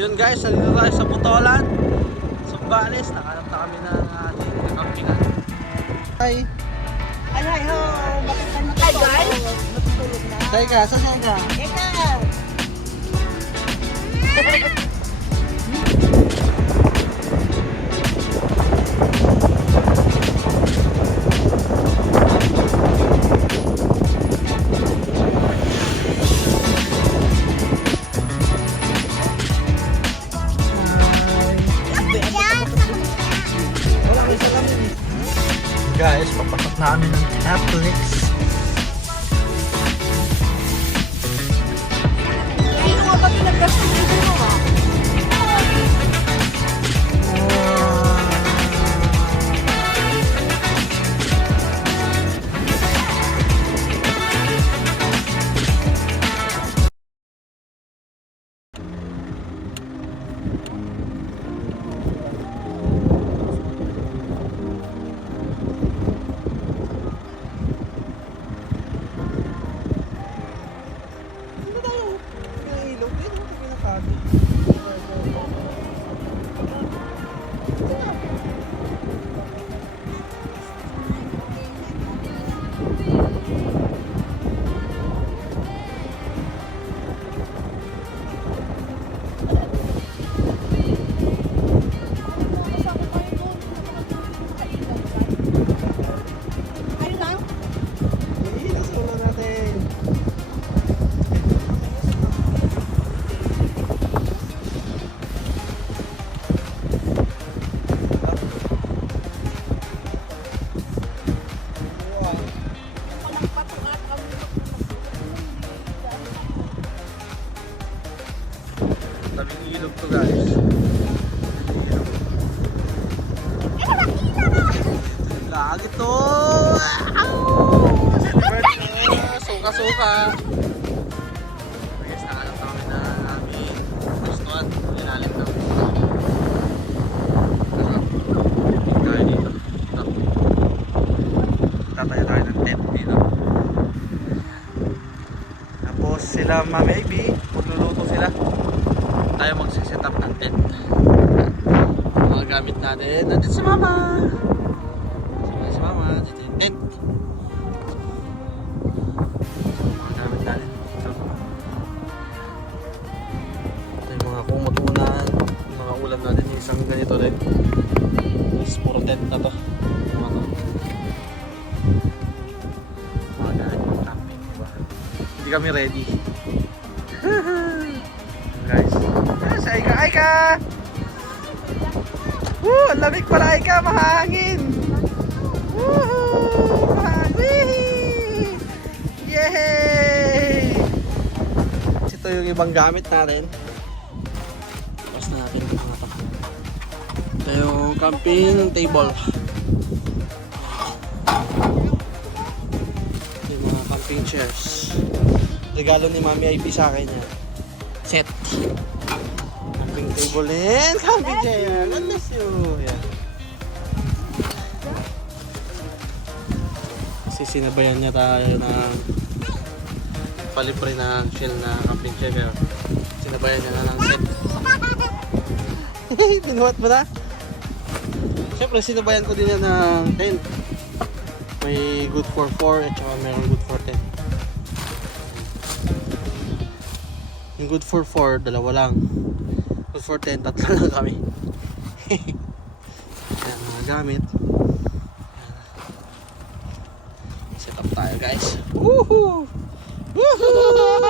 yun guys, nandito tayo sa Butolan, Zambales. Nakahanap na kami ng ating campingan. Hi! Ay, ay, ho! Bakit ka natutulog? Natutulog na? Say ka, sasay ka? Ikaw! Guys, papasok na kami ng Netflix. Dito nga ba pinaggastos dito mo ha? Tabing ilog to guys. Lagi to! Suka-suka! Guys, nakalang kami na aming gustuhan. Ilalim ng tayo dito. Tatayo tayo ng tent dito. Tapos sila maybe magluluto sila. Tayo magsiset up ng tent. Mga gamit natin. Nandito si Mama! Si Mama, dito yung tent. Mga gamit natin. Ito yung mga kumutunan. Mga ulam natin. Isang ganito rin. Is puro tent na to. Mga gamit ng camping. Diba? Hindi kami ready. Guys. Yes, Aika, Aika! Woo! Ang lamig pala, Aika! Mahangin! Woohoo! Mahangin! Yay! Ito yung ibang gamit natin. Tapos na natin ito mga to. Ito yung camping table. Ito yung mga camping chairs. Regalo ni Mami IP sa akin yan. Set. Camping table and camping chair. God bless you. Yan. Kasi sinabayan niya tayo ng palibre na shell na camping chair. Kaya sinabayan niya na ng set. Pinuhat mo na? Siyempre sinabayan ko din yan ng tent. May good for 4 at saka mayroong good for 10. Yung good for 4, dalawa lang. Good for 10, tatlo lang kami. Ayan, mga gamit. Set up tayo guys. Woohoo! Woohoo!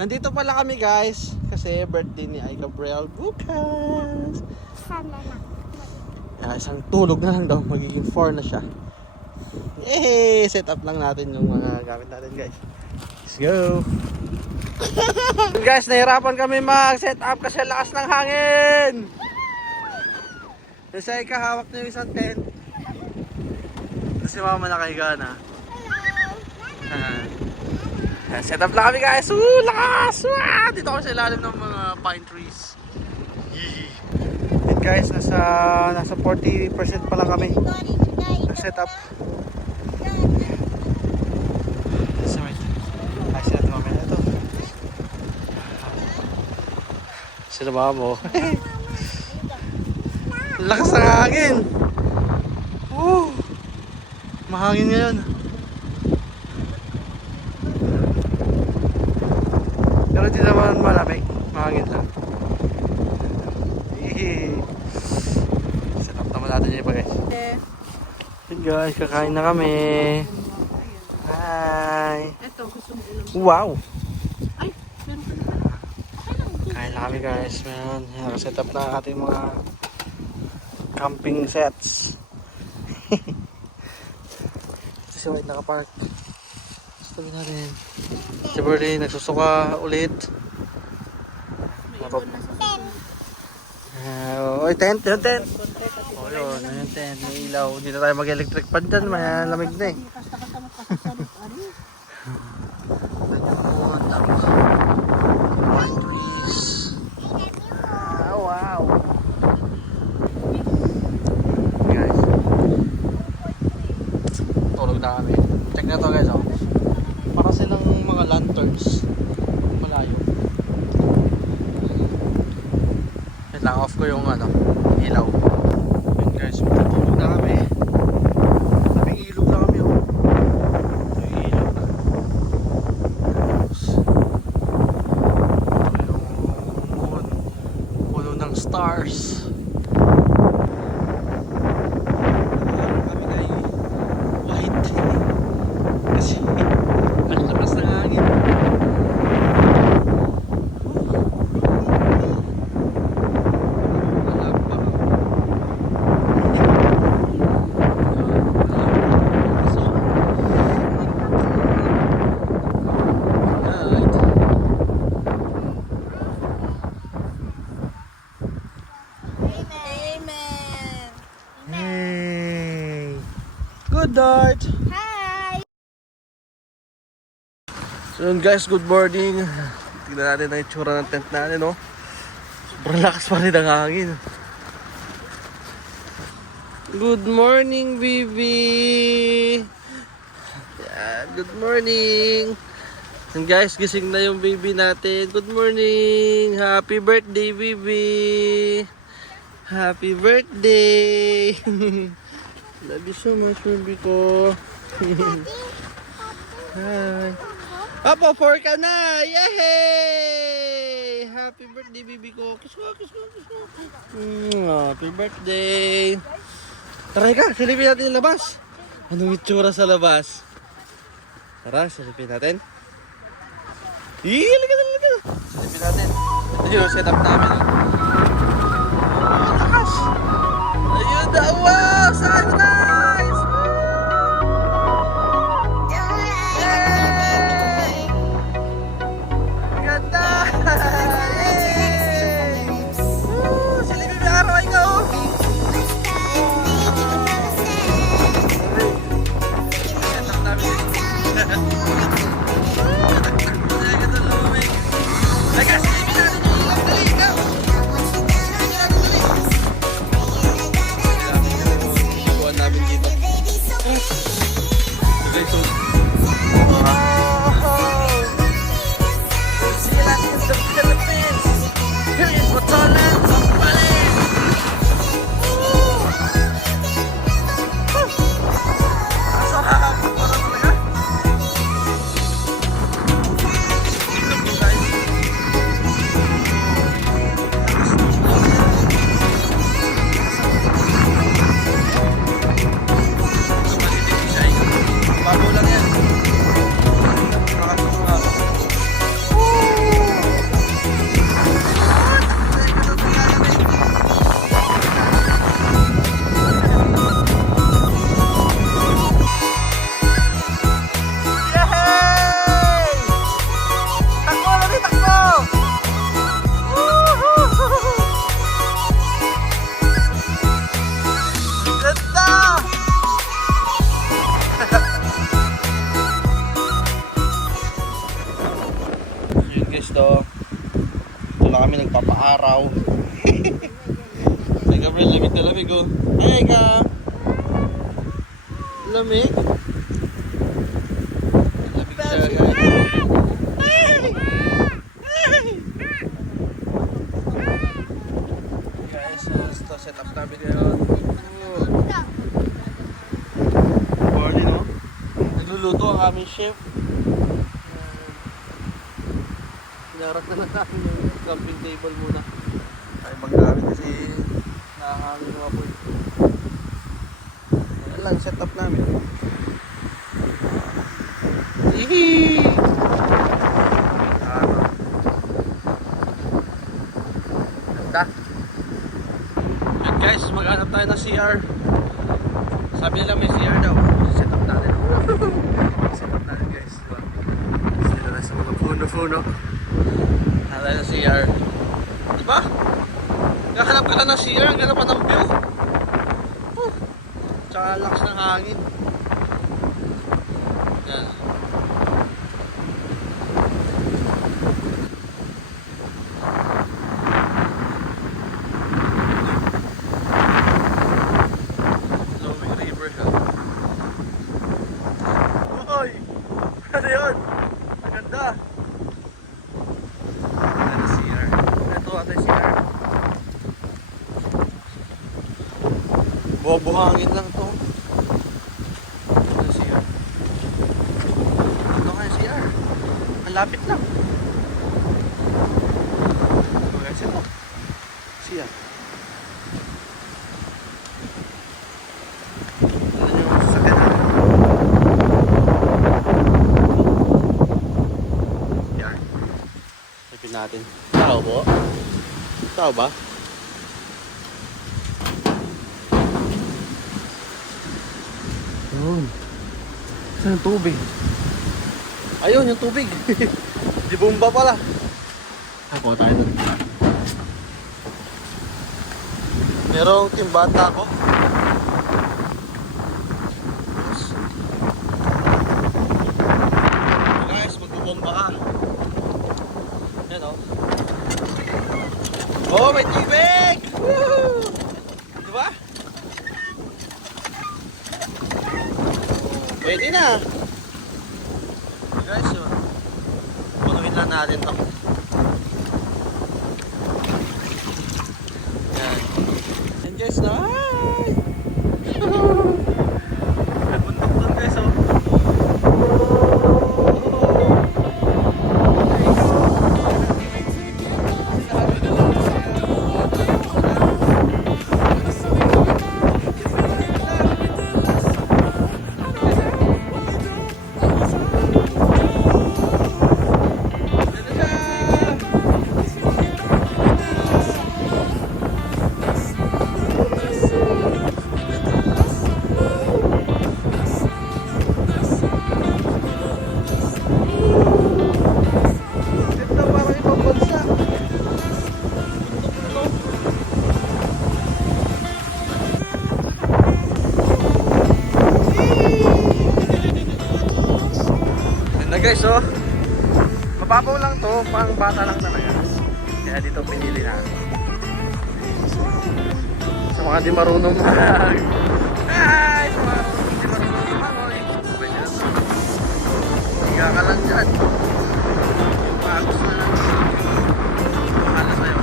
Nandito pala kami guys. Kasi birthday ni Ay Gabriel bukas. Sana na. Isang tulog na lang daw. Magiging 4 na siya. Yay! Set up lang natin yung mga gamit natin guys. Let's go! Guys, nahirapan kami mag-set up kasi lakas ng hangin. Kasi kahawak na yung isang tent. Si Mama nakahiga na. Set up lang kami guys. Lakas! Dito kami sa ilalim ng mga pine trees. And guys, nasa 40% pa lang kami na set up. Sinama mo. Lakas ng hangin. Woo! Mahangin ngayon. Pero di naman malamig. Mahangin lang. Set up naman natin yung iba guys. Hey guys, kakain na kami. Hi! Ito, gusto mo ulam. Wow! Ay, meron ka na. Kain na kami guys. Meron. Nakaset up na ang ating mga camping sets. Ito si White nakapark. Sabi natin. Si Birdie nagsusuka ulit. Oy, tent, yung tent. Oh, yun, yung tent, may ilaw. Hindi na tayo mag-electric pan dyan, malamig na eh. Basta-basta magpasasalot. Ano? Ayun, tapos. More trees. Oh, wow. Guys. Tulog na kami. Check na to guys, oh. Para silang mga lanterns. Malayo. Wait lang, off ko yung ano, ilaw. Yun guys, matutulog na kami. May ilog na kami, oh. May ilog na. Tapos, ito yung moon. Puno ng stars. Kami ay white. Kasi, ang lakas ng hangin. Amen. Hey! Good night! Hi! So yun guys, good morning. Tignan natin ang itsura ng tent natin, no? Sobrang lakas pa rin ang hangin. Good morning, baby! Yan, good morning! And guys, gising na yung baby natin. Good morning! Happy birthday, baby! Happy birthday! Love you so much, baby ko. Hi! Papa, 4 ka na! Yay! Happy birthday, baby ko. Kiss ko, kiss ko, kiss ko. Happy birthday! Tara ka, silipin natin yung labas. Anong itsura sa labas? Tara, silipin natin. Halika na, halika na. Silipin natin. Ito yung setup namin. Oh, lakas! Ayun na! Wow! Saan nice! Yay! Ganda! Yay! Woo! Silipin mo yung araw, ikaw! Setup namin. Ganda ng lamig. Teka, silipin natin yung ilaw. Dali, ikaw! Buwan namin dito. Okay, so... New Zealand in the Philippines! Here in Botolan, Zambales! Masarap! Masarap talaga? Tignan po tayo. Bago lang yan. Nakasuka. Yay! Takbo lang, takbo! Woohoo! Ganda! Yun guys, to ito na kami nagpapaaraw. Hey Gabriel, lamig na lamig, oh. Hey ka! Lamig? Lamig siya guys. set up namin ngayon. Morning, no? Nagluluto ang aming chef. Pinarak na lang namin yung camping table muna. Ay, maggamit kasi nakahangin mga po. Yan lang, set up namin. Hihi! Ganda. Yan guys, maghanap tayo ng CR. Sabi nila may CR daw. Set up natin. Set up natin guys. Sila na sa mga puno-puno. Hanap tayo ng CR. Diba? Nakahanap ka na ng CR. Ang ganda pa ng view. Tsaka lakas ng hangin. Yan. Flowing river ha. Uy! Ano yun? Ang ganda. Ano CR? Ito ata yung CR. Buhangin lang to. Ano CR? Ito nga yung CR. Ang lapit lang. Ito guys, ito. CR. Ano yung sasakyan natin? Yan. Ipin natin. Tao po? Tao ba? Yun. Saan yung tubig? Ayun, yung tubig. Di bomba pala. Ako tayo dun. Merong timbata ako. Guys, magbubomba ka. Yan o. Oh, may tubig! Woo! Diba? Pwede na. Guys, so, punuin lang natin to. Yan. And guys, na. Hi! May bundok doon guys, oh. Guys, so mababaw lang to, pang bata lang talaga. Kaya dito pinili natin. Sa mga di marunong mag ay, sa mga di marunong lumangoy, pwede na to. Higa ka lang dyan. Yung pagos na lang. Mahala sa'yo.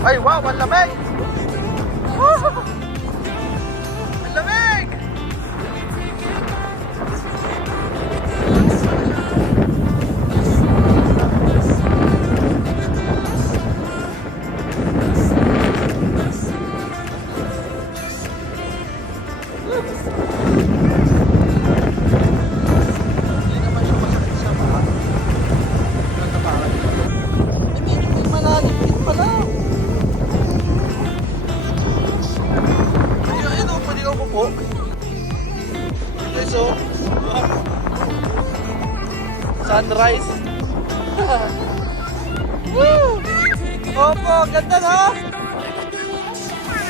Ay, wow, ang lamig! Ang lamig! Hindi naman siya masakit sa paa. Hindi malalim din pala. Pwede ka po. Okay, so sunrise. Woo! Opo, ganda no?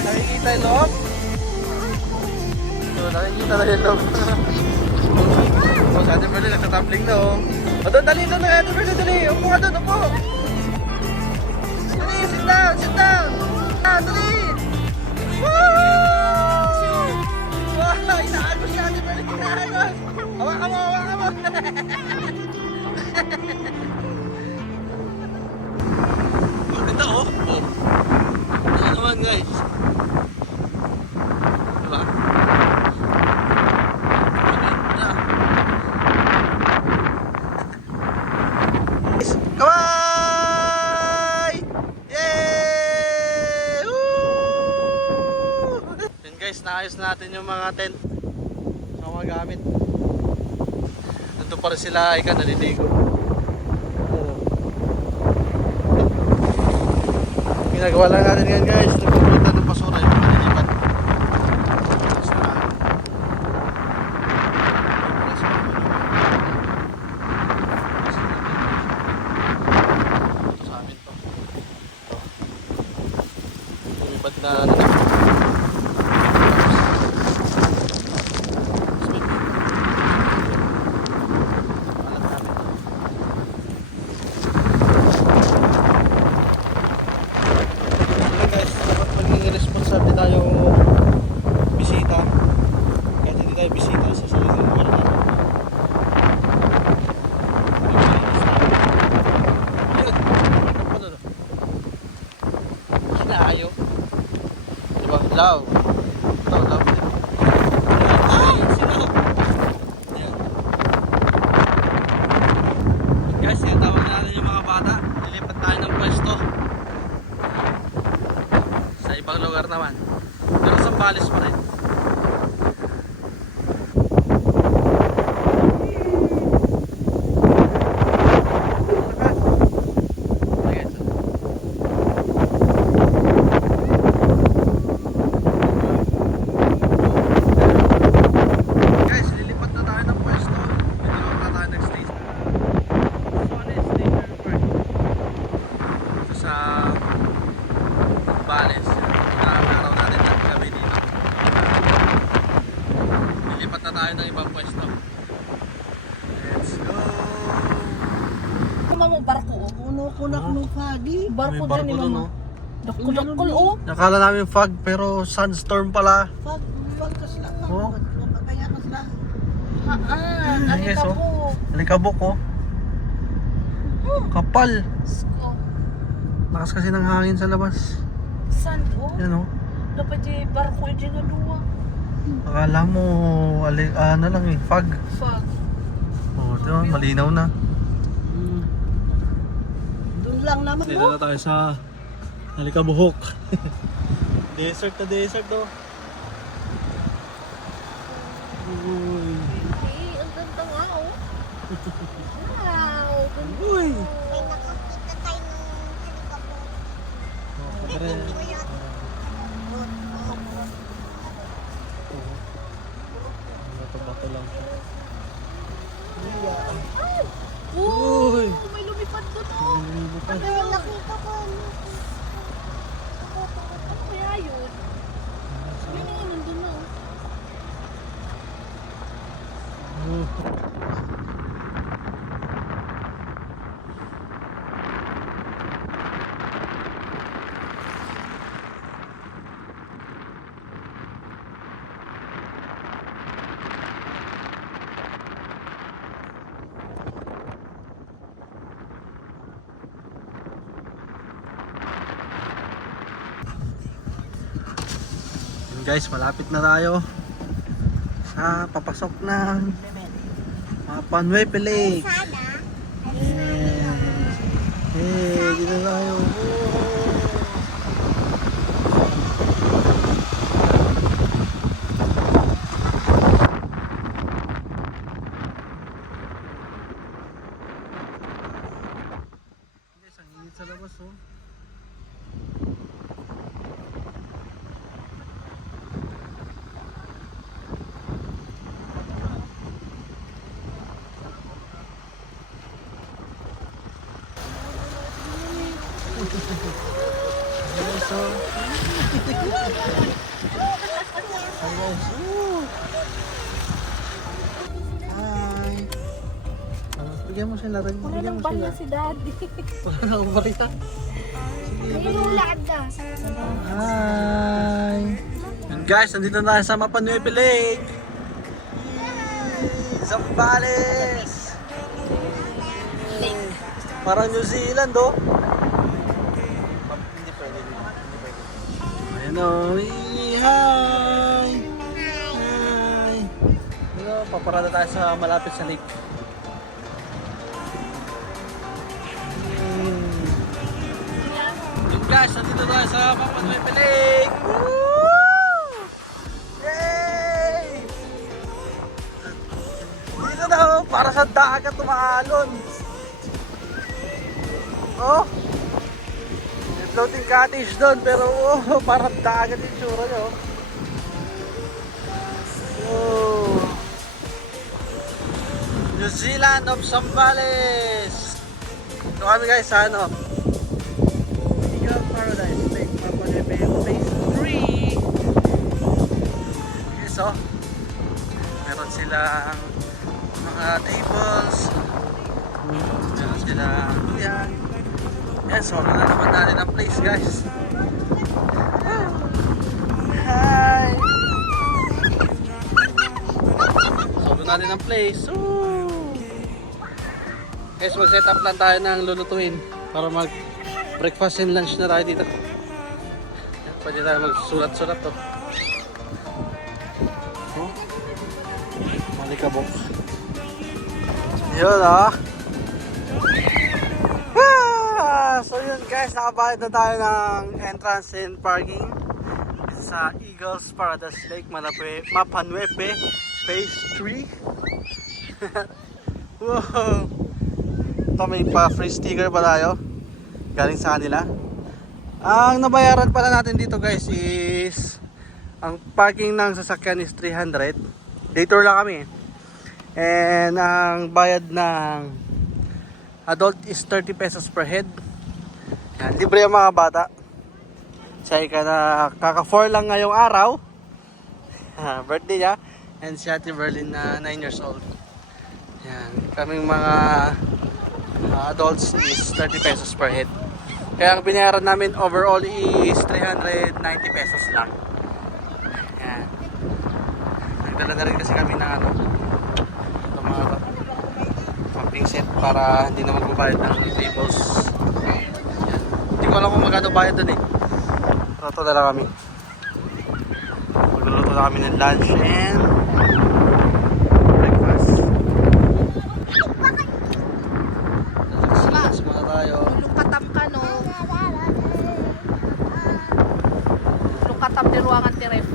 Nakikita yung loob? So, nakikita na yung loob. Oh, sa Ate Berlin, nagtatumbling na oh. O doon, dali doon na Ate Berlin, dali. Upo ka doon, upo. Dali, sit down, sit down. Ah, dali. Woo! Wow, inaagos si Ate Berlin, inaagos. Hawakan mo, hawakan mo. Maganda oh. Oh. Ano naman guys? Diba? Maganda. Kawai! Yay! Woo! Yan guys, naayos natin yung mga tent. Mga gamit. Nandun pa rin sila, ika naliligo. Ginagawa lang natin yan guys, nagpupunta ng basura yung mga nilipat. Sa amin to. Lumipat na ano na. Sabi tayo bisita kahit hindi tayo bisita sa sariling lugar natin. Ayun, ano doon? Layo. Diba? Love. Love din. Ay! Sino? Ayan. Guys, tinatawag natin yung mga bata. Lilipat tayo ng pwesto. Sa ibang lugar naman. Pero sa Sambales pa rin. Guys, lilipat na tayo ng pwesto. Dito na tayo nag-stay. Ito sa Sambales. Araw natin ang gabi dito. Lilipat na tayo ng ibang pwesto. Let's go! Kuma mo barko oh. Kuno-kunak nung fagi. Barko May barko dyan doon, mo. oh. Dakul-dakul oh. Nakala namin fog pero sunstorm pala. Fag kasla ka. Oh. Kaya kasla. Ayan, guys, Ano oh. Alikabok oh. Kapal. Sko. Lakas kasi ng hangin sa labas. San oh. Yan oh. Dapat di barko dyan nga duwa. Akala mo ano lang eh, fog. Fag. Oh, diba? Malinaw na. Doon lang naman Dito oh. na tayo sa Alikabok. Desert na desert oh. Uy. Ang ganda nga oh. Wow. Uy. May nakakita tayo ng helicopter. Oh, padre. Bato-bato lang siya. Oh, Uy. may lumipad doon oh. Lumilipad. Ano yung nakita ko? Ano kaya yun? Yun nga nandun na oh. Oh. Guys, malapit na tayo sa papasok ng Mapanwepe Lake. Sada. Hey, dito tayo. Guys, ang init sa labas oh. Hi. bigyan mo sila rin. Wala Bigyan nang mo bala sila. si daddy. Wala nang barya. Ayun yung lada. Hi! Yun guys, nandito na tayo sa Mapanuepe Lake. Zambales! Parang New Zealand oh. Hindi pwede. Ayan o. Hi! Hi! Hello, paparada tayo sa malapit sa lake. Yun guys, nandito tayo sa Mapanuepe Lake. Woo! Yay! Dito na oh, para sa dagat tumalon. Oh! May floating cottage doon pero oh, parang dagat yung tsura nyo. Oh! New Zealand of Zambales! Ito kami guys sa ano? Eagle Paradise Lake Mapanuepe Phase 3. Yes oh. Meron silang mga tables. Meron silang yan. Yes, so na naman natin ang place guys. Hi! So natin ang place. Woo! Guys, mag-set up lang tayo ng lulutuin para mag-breakfast and lunch na tayo dito. Pwede tayo magsulat-sulat to. Oh. Malikabok. Yun ah. So yun guys, nakabayad na tayo ng entrance and parking sa Eagles Paradise Lake Mapanuepe Phase 3. Wow! Ito may pa free sticker pa tayo galing sa kanila. Ang nabayaran pala natin dito guys is ang parking ng sasakyan is 300. Day tour lang kami. And ang bayad ng adult is 30 pesos per head. Yan, libre ang mga bata. Siya ka na kaka-4 lang ngayong araw. Birthday niya. And si Ate Berlin na 9 years old. Yan, kaming mga adults is 30 pesos per head. Kaya ang binayaran namin overall is 390 pesos lang. Yan. Nagdala na rin kasi kami ng ano, itong mga camping set para hindi na magbabayad ng tables. Yan. Hindi ko alam kung magkano bayad dun eh. Ito na lang kami. Magluluto na kami ng lunch and breakfast. Relax muna tayo. Lukatam ka no. Lukatam di ruangan ti ref.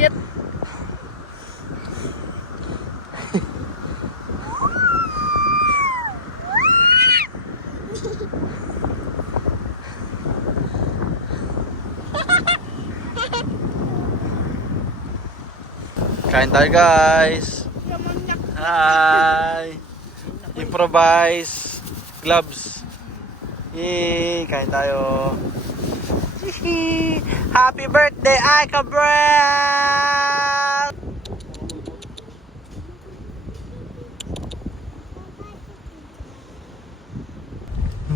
Yep. Kain tayo guys. Hi. Improvise gloves. Yay, kain tayo. Happy birthday, Ika Brel!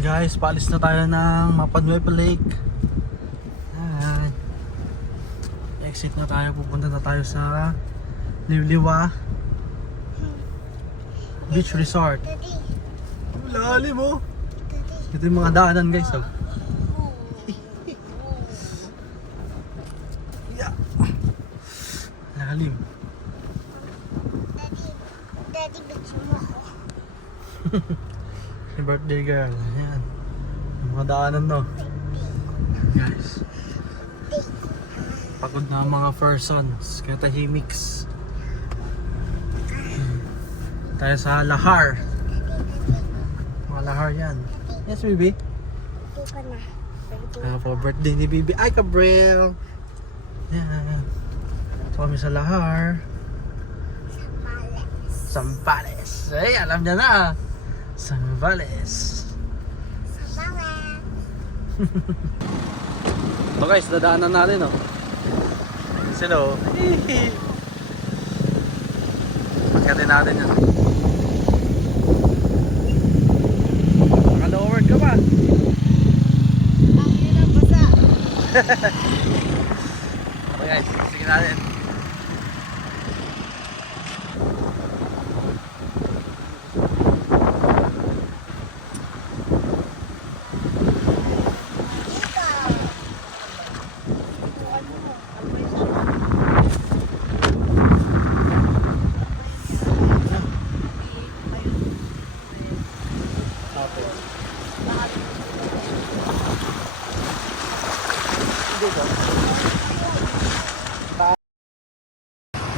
Guys, paalis na tayo ng Mapanuepe Lake. Ayan. Exit na tayo, pupunta na tayo sa Liwliwa Beach Resort. Lalim mo. Ito yung mga daanan guys. Oh. Yeah. Lalim. Daddy, bitch mo ako. Si birthday girl. Ayan. Yung mga daanan no. Guys. Pagod na ang mga persons. Kaya tahimiks. Tayo sa Lahar. Mga Lahar yan. Yes, baby. Hindi ko na. For birthday ni baby Ika Brel. Yan. Ito kami sa Lahar. Zambales. Ay, alam niya na. Zambales. Ito guys, dadaanan natin oh. Sino? Pagkatin natin yan. Okay guys, sige natin.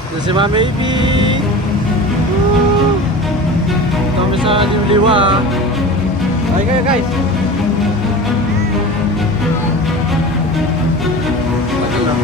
Doon si Mama Baby. Ito kami sa Liwliwa. Ay kayo guys. Bagal lang.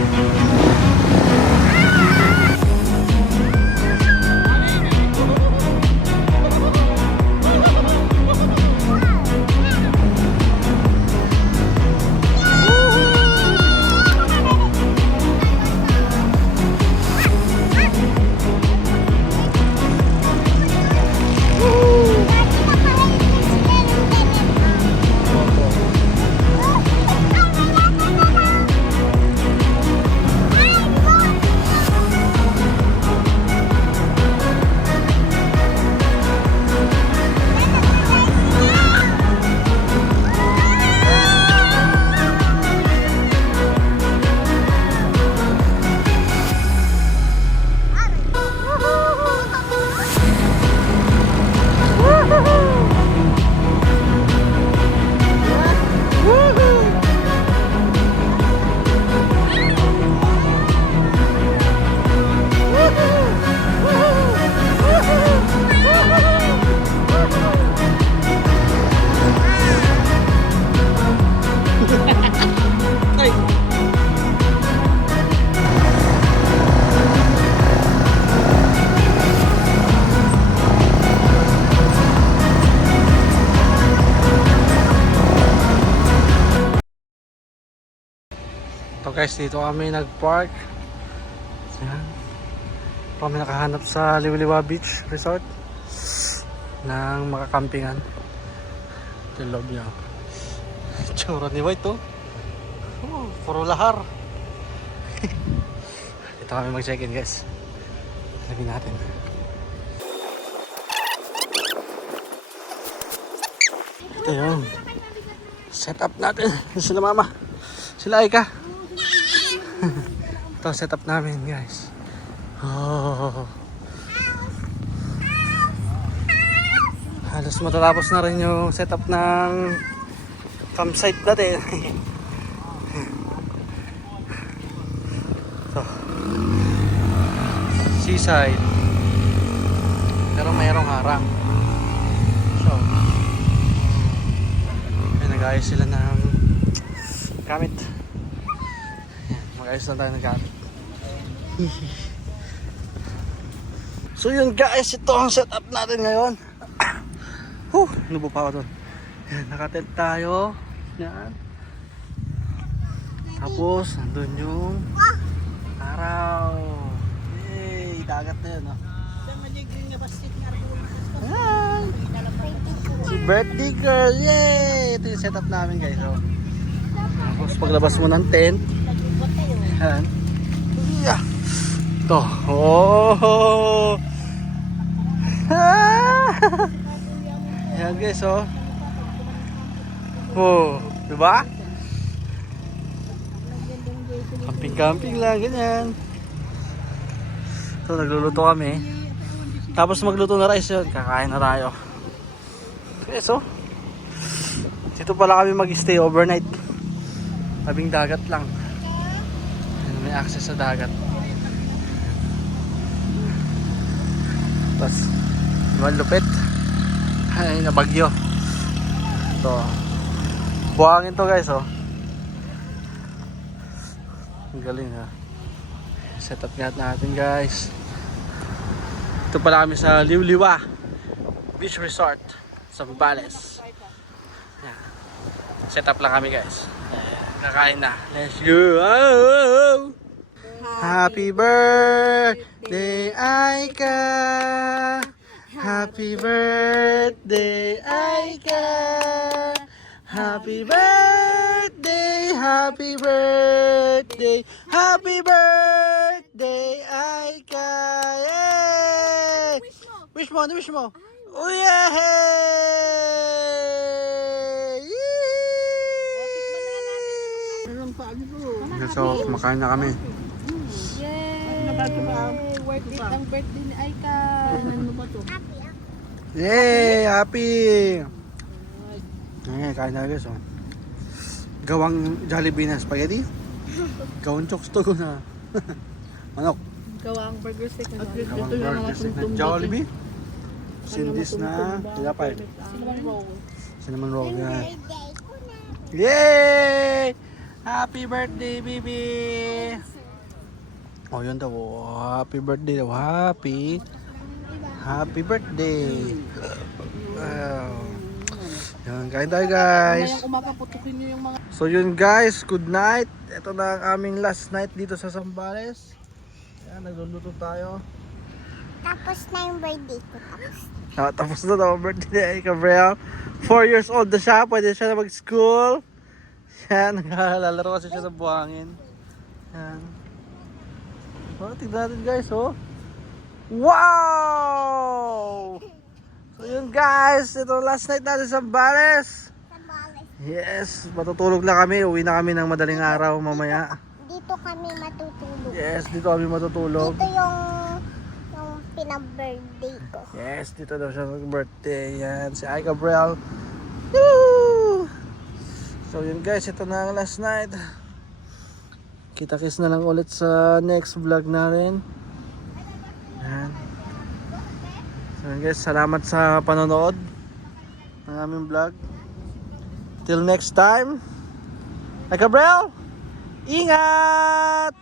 Ito guys, dito kami nag-park. Ayan. Ito kami nakahanap sa Liwliwa Beach Resort ng makakampingan. Ito yung loob niya. Tsura ni White to. Oh, puro lahar. Ito kami mag-check-in guys. Sabihin natin. Ito yun. Set up natin. Sila mama. Sila Aika. Ito setup namin guys. Oh. Halos matatapos na rin yung setup ng campsite natin. So, seaside. Pero mayroong harang. So, ay nag-ayos sila ng gamit. Mag-ayos lang tayo ng gamit. So yun guys, ito ang setup natin ngayon. Nubo pa ako doon. Yan, nakatent tayo. Yan. Tapos, nandun yung araw. Yay, dagat na yun. Oh. Yan. Si birthday girl, yay! Ito yung setup namin guys. So, tapos paglabas mo ng tent. Yan. Yeah. Ito. Oh! Yan guys, oh. Oh, diba? Camping-camping lang, ganyan. So, nagluluto kami. Tapos magluto na rice yun. Kakain na tayo. Okay, so. Dito pala kami mag-stay overnight. Tabing dagat lang. May access sa dagat. Tapos, iwan lupit. Ay, nabagyo. Ito. Buhangin to guys, oh. Ang galing ha. Setup natin guys. Ito pala kami sa Liwliwa Beach Resort sa Bales. Yan. Setup lang kami guys. Kakain na. Let's go. Oh! Happy birthday Aika. Happy birthday Aika. Happy birthday, Happy birthday! Happy birthday, Aika! Yay! Wish mo, ano wish mo? Oh, yay! So, kumakain na kami. Yay! Worth it ang birthday ni Aika. Ano ba to? Happy ako. Yay! Happy! Ngayon, kain na guys, oh. Gawang Jollibee na spaghetti. Gawang chokes to na. Manok. Gawang burger steak na. Gawang burger steak na Jollibee. Sindis na tilapay. Cinnamon roll. Cinnamon roll yan. Birthday ko na. Yay! Happy birthday, baby! Oh, yun daw. Oh, happy birthday daw. Happy. Happy birthday. Wow. Yan, kain tayo guys. Ngayong umaga putukin niyo yung mga... So yun guys, good night. Ito na ang aming last night dito sa Zambales. Yan, nagluluto tayo. Tapos na yung birthday ko. Tapos na daw ang birthday ni Gabriel. 4 years old na siya, pwede siya na mag-school. Yan, naglalaro kasi siya ng buhangin. Yan. Oh, tignan natin guys, oh. Wow! So yun guys, ito last night natin sa Zambales. Sambales. Yes, matutulog lang kami. Uwi na kami ng madaling araw mamaya. Dito kami matutulog. Yes, dito kami matutulog. Dito yung pinang-birthday ko. Yes, dito daw siya mag-birthday. Yan, si Ay Gabriel. Woo! So yun guys, ito na ang last night. Kita-kits na lang ulit sa next vlog natin. Yan. So yun guys, salamat sa panonood ng aming vlog. Till next time. Ay Gabriel, ingat!